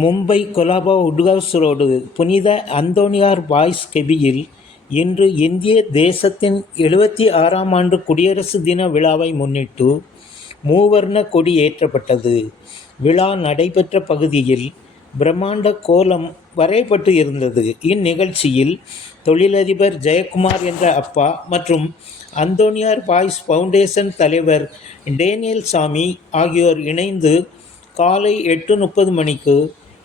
Mumbai கொலாபா உட்ஹவுஸ் road புனித அந்தோனியார் boys கெபியில் இன்று இந்திய தேசத்தின் எழுபத்தி ஆறாம் ஆண்டு குடியரசு தின விழாவை முன்னிட்டு மூவர்ண கொடி ஏற்றப்பட்டது. விழா நடைபெற்ற பகுதியில் பிரம்மாண்ட கோலம் வரையப்பட்டு இருந்தது. இந்நிகழ்ச்சியில் தொழிலதிபர் ஜெயக்குமார் என்ற அப்பா மற்றும் அந்தோனியார் பாய்ஸ் ஃபவுண்டேஷன் தலைவர் டேனியல் சாமி ஆகியோர் இணைந்து காலை எட்டு முப்பது மணிக்கு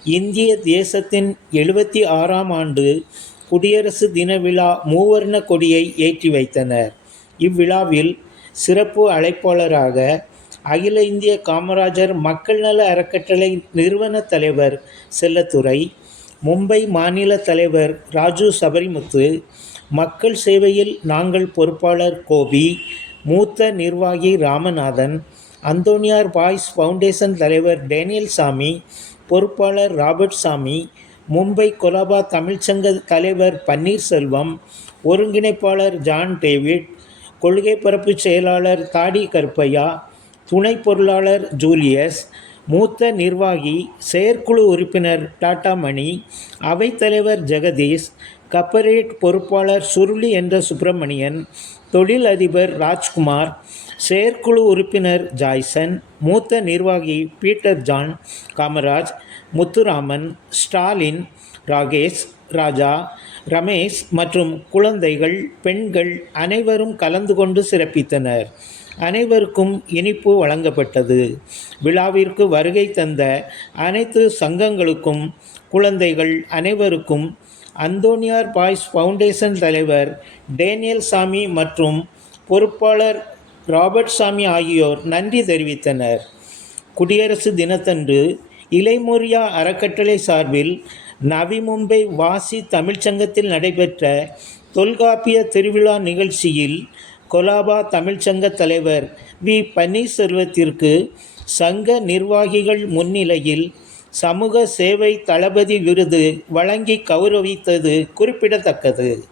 இந்திய தேசத்தின் எழுபத்தி ஆறாம் ஆண்டு குடியரசு தின விழா மூவர்ண கொடியை ஏற்றி வைத்தனர். இவ்விழாவில் சிறப்பு அழைப்பாளராக அகில இந்திய காமராஜர் மக்கள் நல அறக்கட்டளை நிறுவன தலைவர் செல்லத்துறை மும்பை மாநில தலைவர் ராஜு சபரிமுத்து, மக்கள் சேவையில் நாங்கள் பொறுப்பாளர் கோபி, மூத்த நிர்வாகி ராமநாதன், அந்தோனியார் பாய்ஸ் ஃபவுண்டேஷன் தலைவர் டேனியல் சாமி பொறுப்பாளர் ராபர்ட் சாமி மும்பை கொலாபா தமிழ்ச்சங்க தலைவர் பன்னீர்செல்வம், ஒருங்கிணைப்பாளர் ஜான் டேவிட், கொள்கை பரப்பு செயலாளர் தாடி கருப்பையா, துணை பொருளாளர் ஜூலியஸ், மூத்த நிர்வாகி செயற்குழு உறுப்பினர் டாட்டாமணி, அவைத்தலைவர் ஜெகதீஷ், கப்பரேட் பொறுப்பாளர் சுருளி என்ற சுப்பிரமணியன், தொழில் அதிபர் ராஜ்குமார், செயற்குழு உறுப்பினர் ஜாய்சன், மூத்த நிர்வாகி பீட்டர் ஜான், காமராஜ், முத்துராமன், ஸ்டாலின், ராகேஷ், ராஜா, ரமேஷ் மற்றும் குழந்தைகள், பெண்கள் அனைவரும் கலந்து கொண்டு சிறப்பித்தனர். அனைவருக்கும் இனிப்பு வழங்கப்பட்டது. விழாவிற்கு வருகை தந்த அனைத்து சங்கங்களுக்கும், குழந்தைகள் அனைவருக்கும் அந்தோனியார் பாய்ஸ் ஃபவுண்டேஷன் தலைவர் டேனியல் சாமி மற்றும் பொறுப்பாளர் ராபர்ட் சாமி ஆகியோர் நன்றி தெரிவித்தனர். குடியரசு தினத்தன்று இலைமொரியா அறக்கட்டளை சார்பில் நவி மும்பை வாசி தமிழ்ச்சங்கத்தில் நடைபெற்ற தொல்காப்பிய திருவிழா நிகழ்ச்சியில் கொலாபா தமிழ்ச்சங்க தலைவர் வி. பன்னீர்செல்வத்திற்கு சங்க நிர்வாகிகள் முன்னிலையில் சமூக சேவை தளபதி விருது வழங்கி கௌரவித்தது குறிப்பிடத்தக்கது.